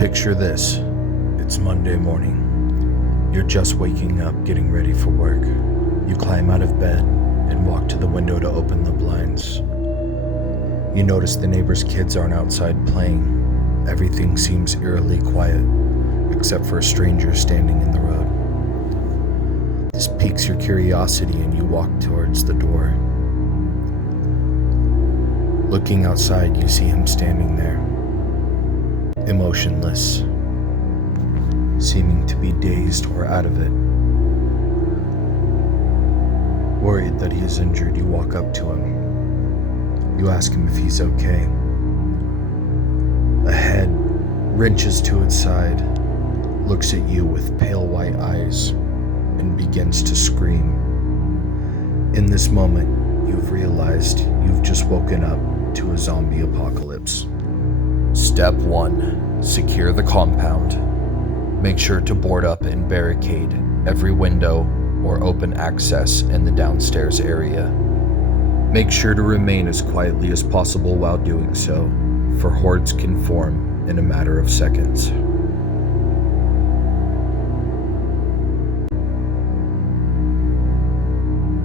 Picture this. It's Monday morning. You're just waking up, getting ready for work. You climb out of bed and walk to the window to open the blinds. You notice the neighbors' kids aren't outside playing. Everything seems eerily quiet, except for a stranger standing in the road. This piques your curiosity and you walk towards the door. Looking outside, you see him standing there, emotionless, seeming to be dazed or out of it. Worried that he is injured, you walk up to him. You ask him if he's okay. A head wrenches to its side, looks at you with pale white eyes, and begins to scream. In this moment, you've realized you've just woken up to a zombie apocalypse. Step 1. Secure the compound. Make sure to board up and barricade every window or open access in the downstairs area. Make sure to remain as quietly as possible while doing so, for hordes can form in a matter of seconds.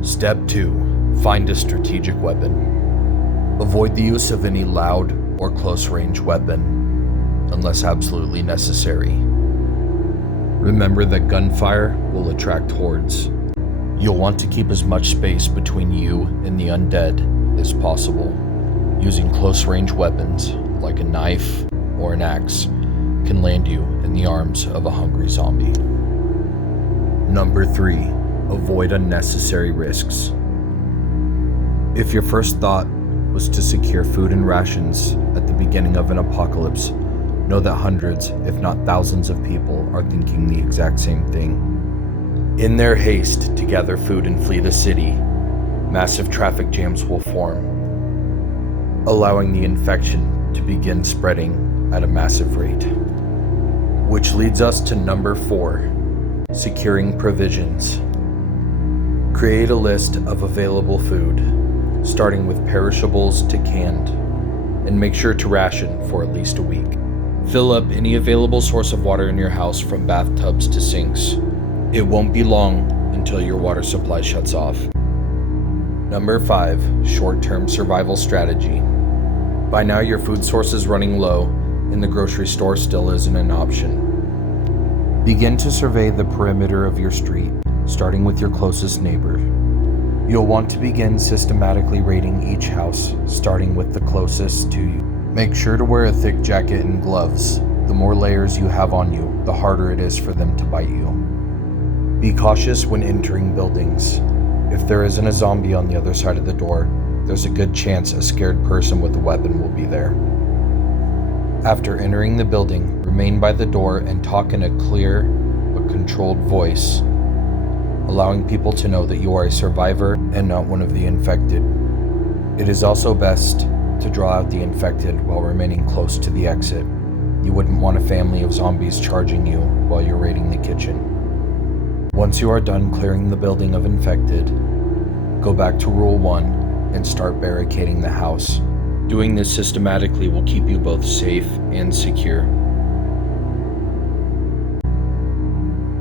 Step 2. Find a strategic weapon. Avoid the use of any loud or close-range weapon, unless absolutely necessary. Remember that gunfire will attract hordes. You'll want to keep as much space between you and the undead as possible. Using close-range weapons, like a knife or an axe, can land you in the arms of a hungry zombie. Number 3. Avoid unnecessary risks. If your first thought was to secure food and rations at the beginning of an apocalypse, know that hundreds, if not thousands of people are thinking the exact same thing. In their haste to gather food and flee the city, massive traffic jams will form, allowing the infection to begin spreading at a massive rate. Which leads us to number 4, securing provisions. Create a list of available food, starting with perishables to canned, and make sure to ration for at least a week. Fill up any available source of water in your house from bathtubs to sinks. It won't be long until your water supply shuts off. Number 5, short-term survival strategy. By now your food source is running low, and the grocery store still isn't an option. Begin to survey the perimeter of your street, starting with your closest neighbor. You'll want to begin systematically raiding each house, starting with the closest to you. Make sure to wear a thick jacket and gloves. The more layers you have on you, the harder it is for them to bite you. Be cautious when entering buildings. If there isn't a zombie on the other side of the door, there's a good chance a scared person with a weapon will be there. After entering the building, remain by the door and talk in a clear but controlled voice, allowing people to know that you are a survivor and not one of the infected. It is also best to draw out the infected while remaining close to the exit. You wouldn't want a family of zombies charging you while you're raiding the kitchen. Once you are done clearing the building of infected, go back to Rule 1 and start barricading the house. Doing this systematically will keep you both safe and secure.